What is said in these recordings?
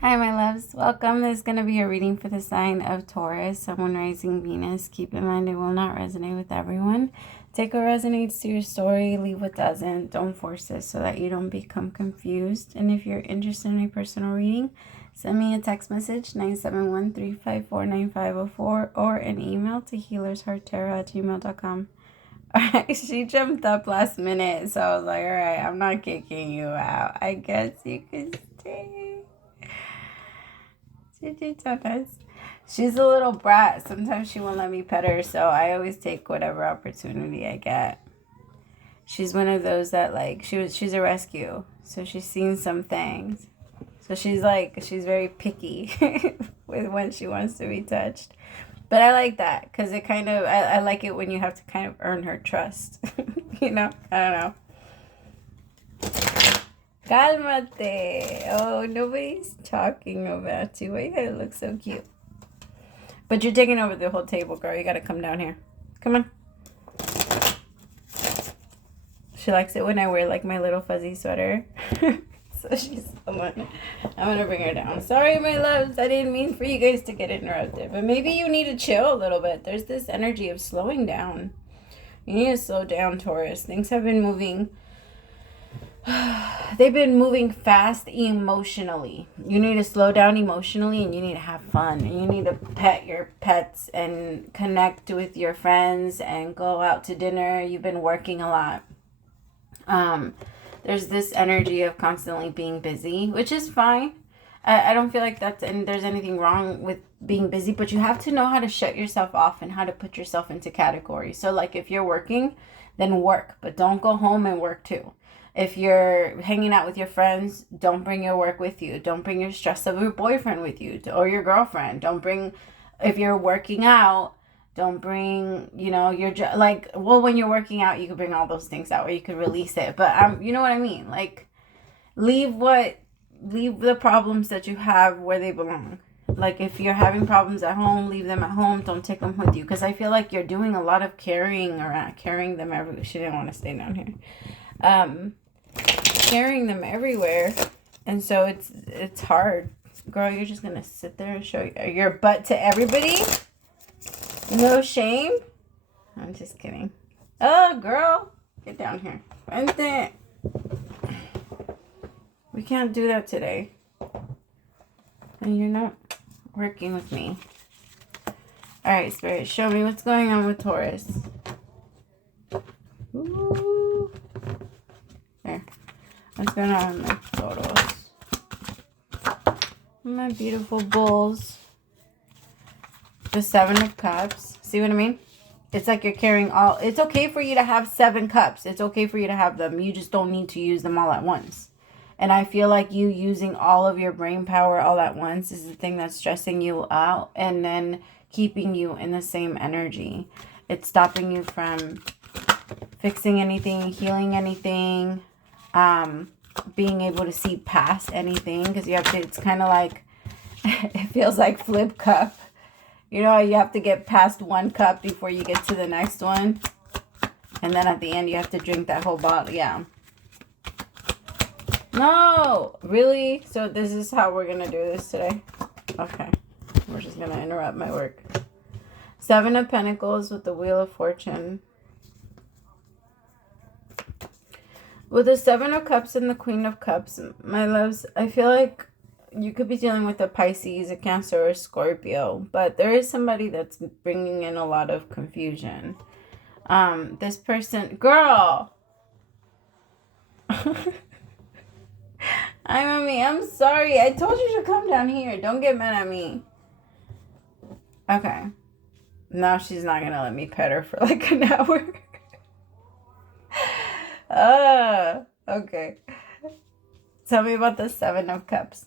Hi, my loves. Welcome. This is going to be a reading for the sign of Taurus, Sun, Rising, Venus. Keep in mind it will not resonate with everyone. Take what resonates to your story, leave what doesn't. Don't force it so that you don't become confused. And if you're interested in a personal reading, send me a text message, 971-354-9504, or an email to HealersHeartTarot@gmail.com. Alright, she jumped up last minute, so I was like, alright, I'm not kicking you out. I guess you can stay. She's a little brat. Sometimes she won't let me pet her, so I always take whatever opportunity I get. She's one of those that she's a rescue, so she's seen some things. So she's very picky with when she wants to be touched. But I like that because it kind of I like it when you have to kind of earn her trust. I don't know. Cálmate. Oh, nobody's talking about you. Why you gotta look so cute? But you're taking over the whole table, girl. You gotta come down here. Come on. She likes it when I wear like my little fuzzy sweater. So I'm gonna bring her down. Sorry, my loves. I didn't mean for you guys to get interrupted. But maybe you need to chill a little bit. There's this energy of slowing down. You need to slow down, Taurus. Things have been moving. They've been moving fast emotionally. You need to slow down emotionally, and you need to have fun. You need to pet your pets and connect with your friends and go out to dinner. You've been working a lot. There's this energy of constantly being busy, which is fine. I don't feel like there's anything wrong with being busy, but you have to know how to shut yourself off and how to put yourself into categories. So like if you're working, then work, but don't go home and work too. If you're hanging out with your friends, don't bring your work with you. Don't bring your stress of your boyfriend with you or your girlfriend. If you're working out, don't bring, when you're working out, you can bring all those things out or you could release it. But you know what I mean? Like, leave the problems that you have where they belong. Like, if you're having problems at home, leave them at home. Don't take them with you. Because I feel like you're doing a lot of carrying them everywhere. She didn't want to stay down here. Carrying them everywhere, and so it's hard. Girl, you're just gonna sit there and show your butt to everybody? No shame? I'm just kidding. Oh, girl, get down here. Vente. We can't do that today. And you're not working with me. Alright, Spirit, show me what's going on with Taurus. Ooh. There. What's going on with my photos? My beautiful bulls. The 7 of Cups. See what I mean? It's like you're carrying all... It's okay for you to have 7 cups. It's okay for you to have them. You just don't need to use them all at once. And I feel like you using all of your brain power all at once is the thing that's stressing you out and then keeping you in the same energy. It's stopping you from fixing anything, healing anything, being able to see past anything, because it's kind of like, it feels like flip cup. You know, you have to get past one cup before you get to the next one. And then at the end, you have to drink that whole bottle. Yeah. No, really? So this is how we're going to do this today? Okay. We're just going to interrupt my work. 7 of Pentacles with the Wheel of Fortune. With the 7 of Cups and the Queen of Cups, my loves, I feel like you could be dealing with a Pisces, a Cancer, or a Scorpio. But there is somebody that's bringing in a lot of confusion. This person... Girl! I'm sorry. I told you to come down here. Don't get mad at me. Okay. Now she's not going to let me pet her for like an hour. Okay. Tell me about the 7 of Cups.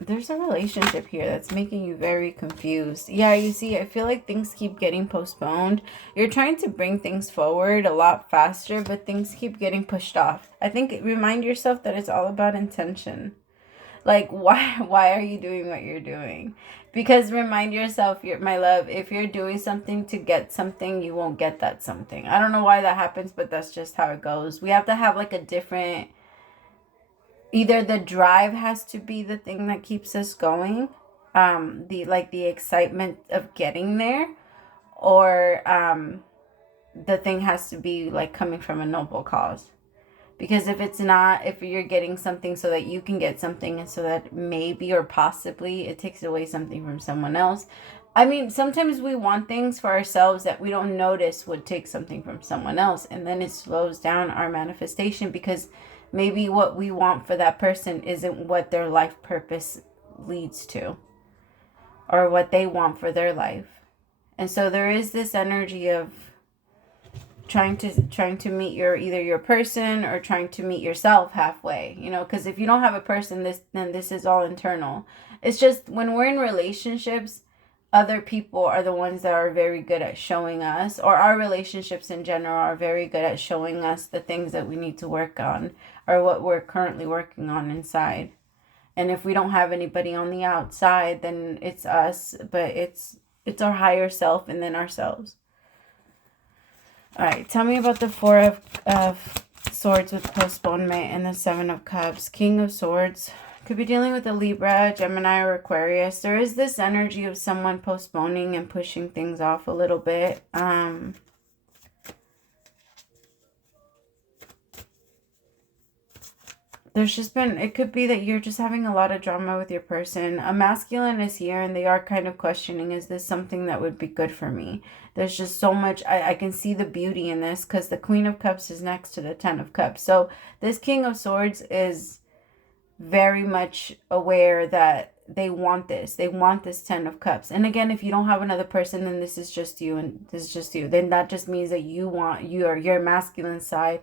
There's a relationship here that's making you very confused. Yeah, you see, I feel like things keep getting postponed. You're trying to bring things forward a lot faster, but things keep getting pushed off. I think remind yourself that it's all about intention. Like, why are you doing what you're doing? Because remind yourself, my love, if you're doing something to get something, you won't get that something. I don't know why that happens, but that's just how it goes. We have to have like a different, either the drive has to be the thing that keeps us going, the excitement of getting there, or the thing has to be like coming from a noble cause. Because if it's not, if you're getting something so that you can get something, and so that maybe or possibly it takes away something from someone else. I mean, sometimes we want things for ourselves that we don't notice would take something from someone else. And then it slows down our manifestation, because maybe what we want for that person isn't what their life purpose leads to, or what they want for their life. And so there is this energy of trying to meet either your person, or trying to meet yourself halfway, because if you don't have a person, then this is all internal. It's just when we're in relationships, other people are the ones that are very good at showing us, or our relationships in general are very good at showing us the things that we need to work on, or what we're currently working on inside. And if we don't have anybody on the outside, then it's us, but it's our higher self and then ourselves. All right, tell me about the Four of Swords with postponement and the Seven of Cups. King of Swords could be dealing with a Libra, Gemini, or Aquarius. There is this energy of someone postponing and pushing things off a little bit. There's just been, it could be that you're just having a lot of drama with your person. A masculine is here, and they are kind of questioning, is this something that would be good for me? There's just so much, I can see the beauty in this, because the Queen of Cups is next to the Ten of Cups. So this King of Swords is very much aware that they want this. They want this Ten of Cups. And again, if you don't have another person, then this is just you, and this is just you. Then that just means that your masculine side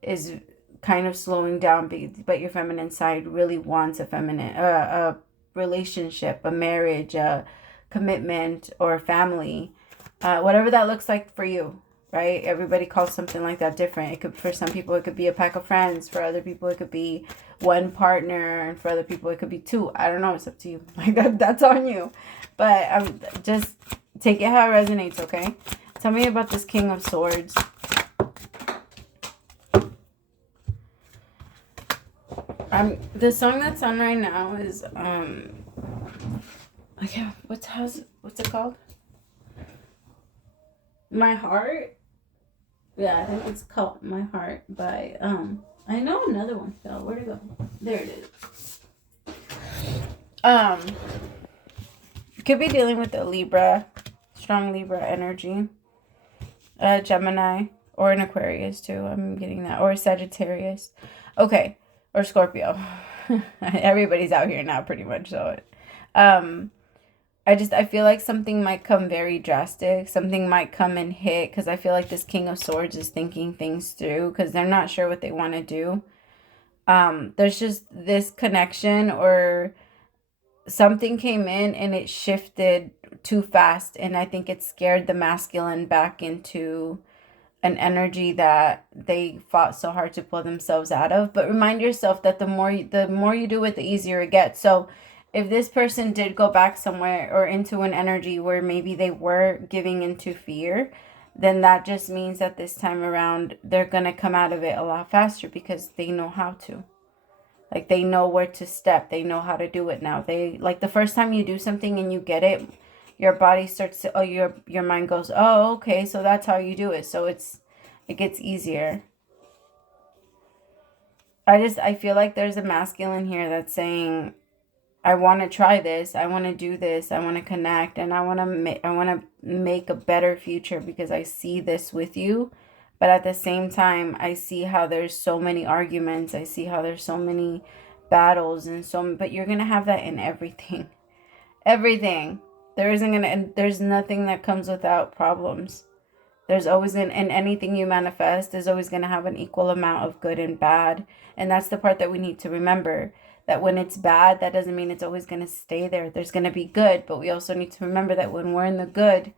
is kind of slowing down, but your feminine side really wants a relationship, a marriage, a commitment, or a family, whatever that looks like for you, right? Everybody calls something like that different. It could, for some people, it could be a pack of friends. For other people, it could be one partner, and for other people, it could be two. I don't know. It's up to you. Like that's on you. But just take it how it resonates, okay? Tell me about this King of Swords. The song that's on right now is what's it called? My Heart. Yeah, I think it's called My Heart by I know another one fell. Where'd it go? There it is. Could be dealing with a Libra, strong Libra energy, Gemini, or an Aquarius too. I'm getting that, or a Sagittarius. Okay. Or Scorpio. Everybody's out here now pretty much. So I feel like something might come very drastic. Something might come and hit, because I feel like this King of Swords is thinking things through, because they're not sure what they want to do. There's just this connection, or something came in and it shifted too fast, and I think it scared the masculine back into an energy that they fought so hard to pull themselves out of. But remind yourself that the more you do it, the easier it gets. So if this person did go back somewhere, or into an energy where maybe they were giving into fear, then that just means that this time around they're going to come out of it a lot faster, because they know how to. Like, they know where to step. They know how to do it now. They, like, the first time you do something and you get it, your body starts to, your mind goes, oh, okay, so that's how you do it. So it gets easier. I feel like there's a masculine here that's saying, I want to try this. I want to do this. I want to connect, and I want to make a better future, because I see this with you. But at the same time, I see how there's so many arguments. I see how there's so many battles, but you're going to have that in everything. Everything. There's nothing that comes without problems. There's always and anything you manifest is always going to have an equal amount of good and bad. And that's the part that we need to remember, that when it's bad, that doesn't mean it's always going to stay there. There's going to be good, but we also need to remember that when we're in the good,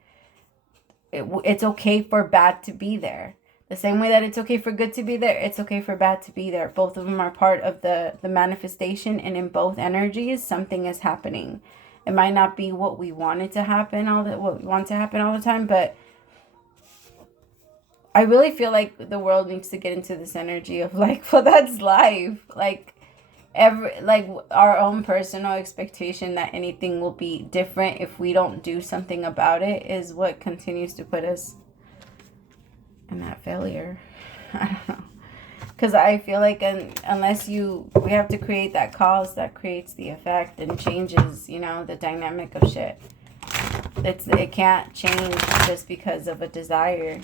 it's okay for bad to be there. The same way that it's okay for good to be there, it's okay for bad to be there. Both of them are part of the manifestation, and in both energies, something is happening. It might not be what we want it to happen what we want to happen all the time, but I really feel like the world needs to get into this energy of like, well, that's life. Like our own personal expectation that anything will be different if we don't do something about it is what continues to put us in that failure. I don't know. Because I feel like unless we have to create that cause that creates the effect and changes, you know, the dynamic of shit. It can't change just because of a desire.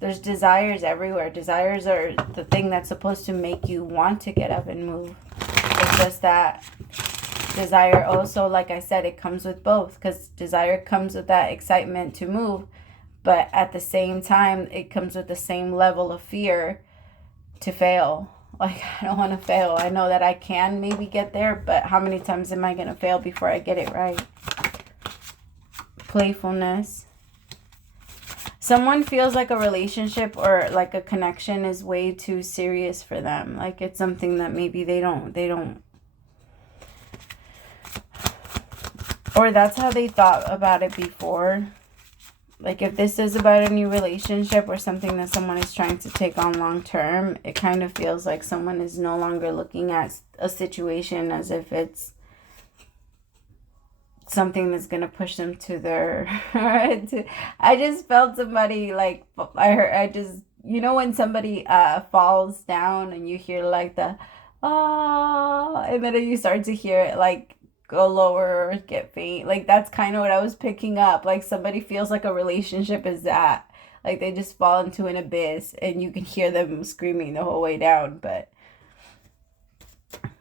There's desires everywhere. Desires are the thing that's supposed to make you want to get up and move. It's just that desire also, like I said, it comes with both. Because desire comes with that excitement to move. But at the same time, it comes with the same level of fear to fail. Like, I don't want to fail. I know that I can maybe get there, but how many times am I going to fail before I get it right? Playfulness. Someone feels like a relationship or like a connection is way too serious for them. Like it's something that maybe they don't. Or that's how they thought about it before. Like if this is about a new relationship or something that someone is trying to take on long term, it kind of feels like someone is no longer looking at a situation as if it's something that's going to push them to their... I just felt somebody like... You know when somebody falls down and you hear like the... Oh, and then you start to hear it like go lower or get faint. Like that's kind of what I was picking up. Like somebody feels like a relationship is that. Like they just fall into an abyss and you can hear them screaming the whole way down. But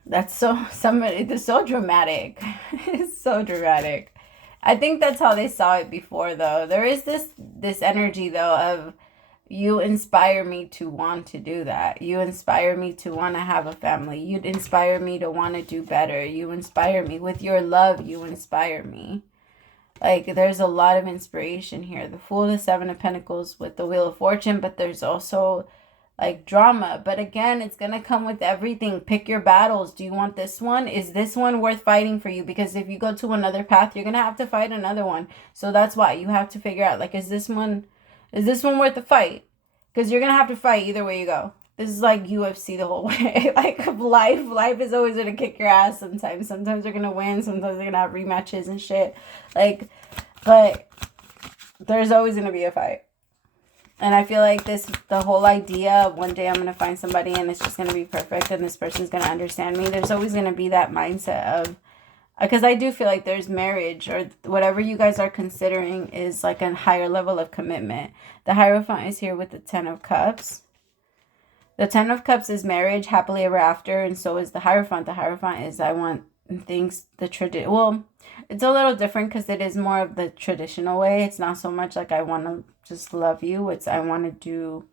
that's it's so dramatic. It's so dramatic. I think that's how they saw it before though. There is this energy though of you inspire me to want to do that. You inspire me to want to have a family. You'd inspire me to want to do better. You inspire me. With your love, you inspire me. Like, there's a lot of inspiration here. The Fool, the Seven of Pentacles with the Wheel of Fortune, but there's also, like, drama. But again, it's going to come with everything. Pick your battles. Do you want this one? Is this one worth fighting for you? Because if you go to another path, you're going to have to fight another one. So that's why you have to figure out, like, is this one worth the fight? Because you're going to have to fight either way you go. This is like UFC the whole way. Like life is always going to kick your ass sometimes. Sometimes they're going to win. Sometimes they're going to have rematches and shit. Like, but there's always going to be a fight. And I feel like the whole idea of one day I'm going to find somebody and it's just going to be perfect and this person's going to understand me. There's always going to be that mindset of, because I do feel like there's marriage or whatever you guys are considering is like a higher level of commitment. The Hierophant is here with the Ten of Cups. The Ten of Cups is marriage, happily ever after, and so is the Hierophant. The Hierophant is I want things well, it's a little different because it is more of the traditional way. It's not so much like I want to just love you. It's I want to do...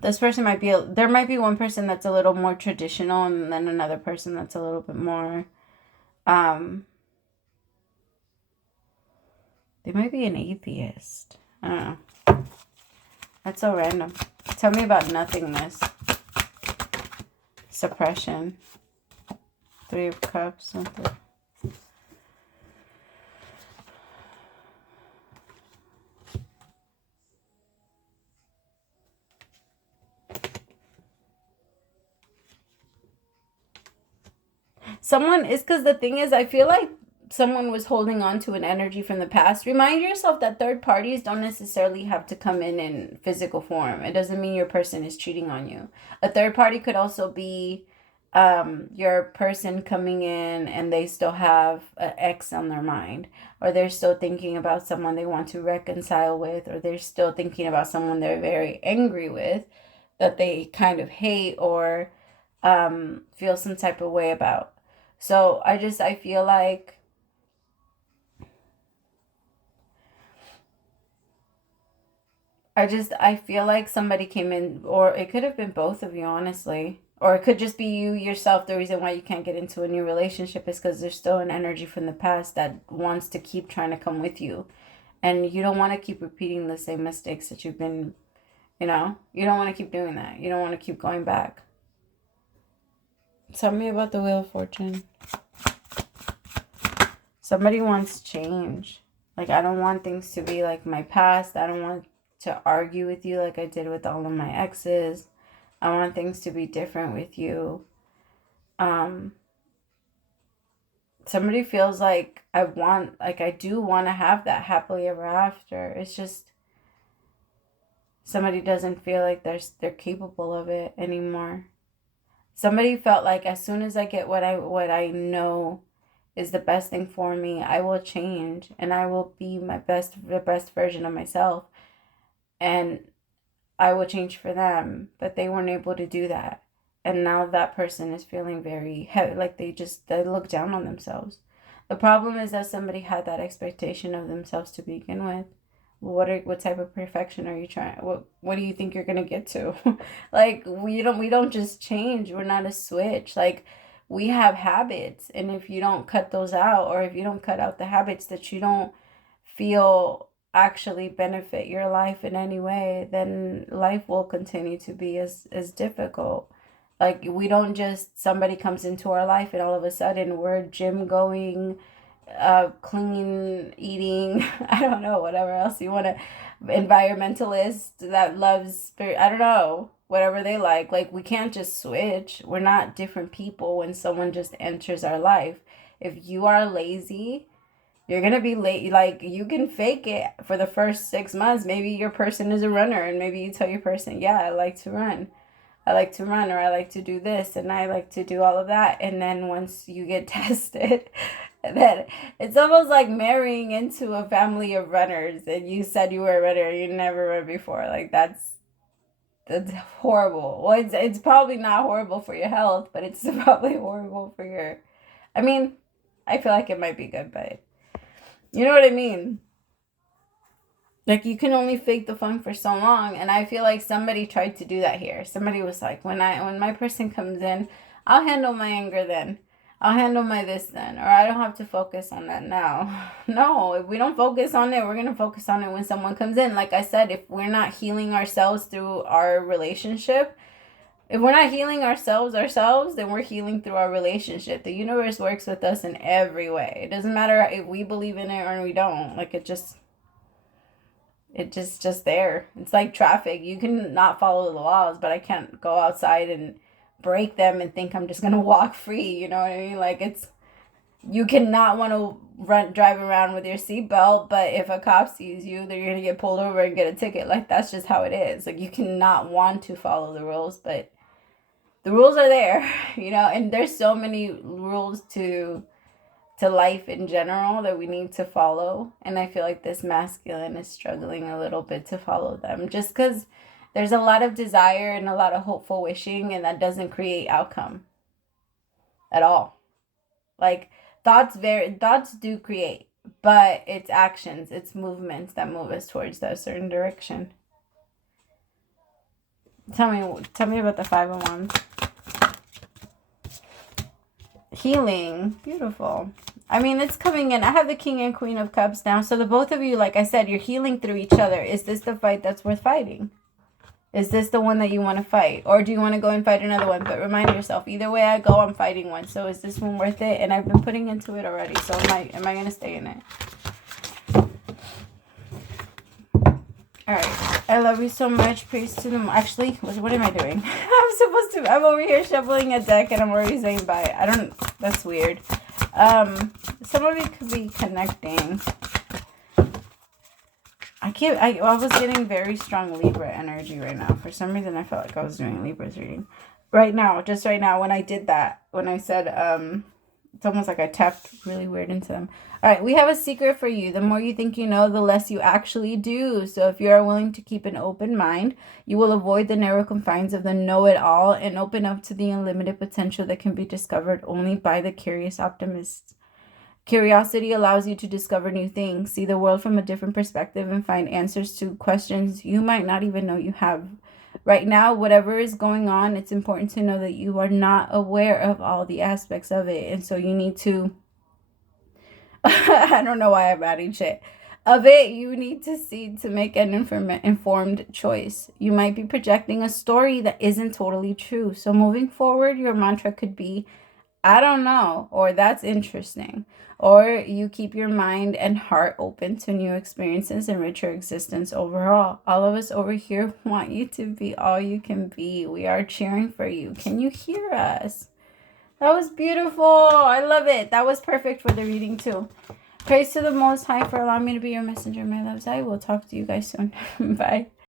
This person might be... There might be one person that's a little more traditional and then another person that's a little bit more... They might be an atheist. I don't know. That's so random. Tell me about nothingness. Suppression. Three of Cups. Something. It's because the thing is, I feel like someone was holding on to an energy from the past. Remind yourself that third parties don't necessarily have to come in physical form. It doesn't mean your person is cheating on you. A third party could also be your person coming in and they still have an ex on their mind, or they're still thinking about someone they want to reconcile with, or they're still thinking about someone they're very angry with that they kind of hate or feel some type of way about. So I feel like I feel like somebody came in, or it could have been both of you, honestly. Or it could just be you yourself. The reason why you can't get into a new relationship is because there's still an energy from the past that wants to keep trying to come with you. And you don't want to keep repeating the same mistakes that you've been, you know? You don't want to keep doing that. You don't want to keep going back. Tell me about the Wheel of Fortune. Somebody wants change. Like, I don't want things to be like my past. I don't want to argue with you like I did with all of my exes. I want things to be different with you. Somebody feels like I do want to have that happily ever after. It's just somebody doesn't feel like they're capable of it anymore. Somebody felt like as soon as I get what I know is the best thing for me, I will change and I will be the best version of myself, and I will change for them, but they weren't able to do that. And now that person is feeling very heavy, like they look down on themselves. The problem is that somebody had that expectation of themselves to begin with. What type of perfection are you trying? What do you think you're gonna get to? Like, we don't just change. We're not a switch. Like, we have habits, and if you don't cut those out, or if you don't cut out the habits that you don't feel actually benefit your life in any way, then life will continue to be as difficult. Like, we don't just, somebody comes into our life and all of a sudden we're gym going, clean eating, I don't know, whatever else you want to, environmentalist that loves spirit, I don't know, whatever they like. Like, we can't just switch. We're not different people when someone just enters our life. If you are lazy, you're going to be late. Like, you can fake it for the first 6 months. Maybe your person is a runner, and maybe you tell your person, yeah, I like to run. Or I like to do this, and I like to do all of that. And then once you get tested, then it's almost like marrying into a family of runners, and you said you were a runner, you never run before. Like, that's horrible. Well, it's probably not horrible for your health, but it's probably horrible for your, I mean, I feel like it might be good, but you know what I mean? Like, you can only fake the funk for so long, and I feel like somebody tried to do that here. Somebody was like, when my person comes in, I'll handle my anger then. I'll handle my this then, or I don't have to focus on that now. No, if we don't focus on it, we're going to focus on it when someone comes in. Like I said, if we're not healing ourselves through our relationship, if we're not healing ourselves, then we're healing through our relationship. The universe works with us in every way. It doesn't matter if we believe in it or we don't. Like, it's just there. It's like traffic. You can not follow the laws, but I can't go outside and break them and think I'm just gonna walk free. You know what I mean? Like, you cannot want to drive around with your seatbelt, but if a cop sees you, then you're gonna get pulled over and get a ticket. Like, that's just how it is. Like, you cannot want to follow the rules, but the rules are there, you know. And there's so many rules to life in general that we need to follow, and I feel like this masculine is struggling a little bit to follow them, just because there's a lot of desire and a lot of hopeful wishing, and that doesn't create outcome at all. Like, thoughts do create, but it's actions, it's movements that move us towards that certain direction. Tell me about the 5 of Wands. Healing. Beautiful. I mean, it's coming in. I have the King and Queen of Cups now. So the both of you, like I said, you're healing through each other. Is this the fight that's worth fighting? Is this the one that you want to fight? Or do you want to go and fight another one? But remind yourself, either way I go, I'm fighting one. So is this one worth it? And I've been putting into it already. So am I going to stay in it? All right. I love you so much. Praise to them. Actually, what am I doing? I'm over here shuffling a deck and I'm already saying bye. That's weird. Some of you could be connecting. I was getting very strong Libra energy right now. For some reason, I felt like I was doing Libra's reading. Right now, when I did that, when I said, it's almost like I tapped really weird into them. All right, we have a secret for you. The more you think you know, the less you actually do. So if you are willing to keep an open mind, you will avoid the narrow confines of the know-it-all and open up to the unlimited potential that can be discovered only by the curious optimists. Curiosity allows you to discover new things, see the world from a different perspective, and find answers to questions you might not even know you have. Right now, whatever is going on, it's important to know that you are not aware of all the aspects of it. And so you need to, I don't know why I'm adding shit. of it you need to see to make an informed choice. You might be projecting a story that isn't totally true. So moving forward, your mantra could be, I don't know, or that's interesting. Or you keep your mind and heart open to new experiences and richer existence overall. All of us over here want you to be all you can be. We are cheering for you. Can you hear us? That was beautiful. I love it. That was perfect for the reading too. Praise to the Most High for allowing me to be your messenger, my loves. I will talk to you guys soon. Bye.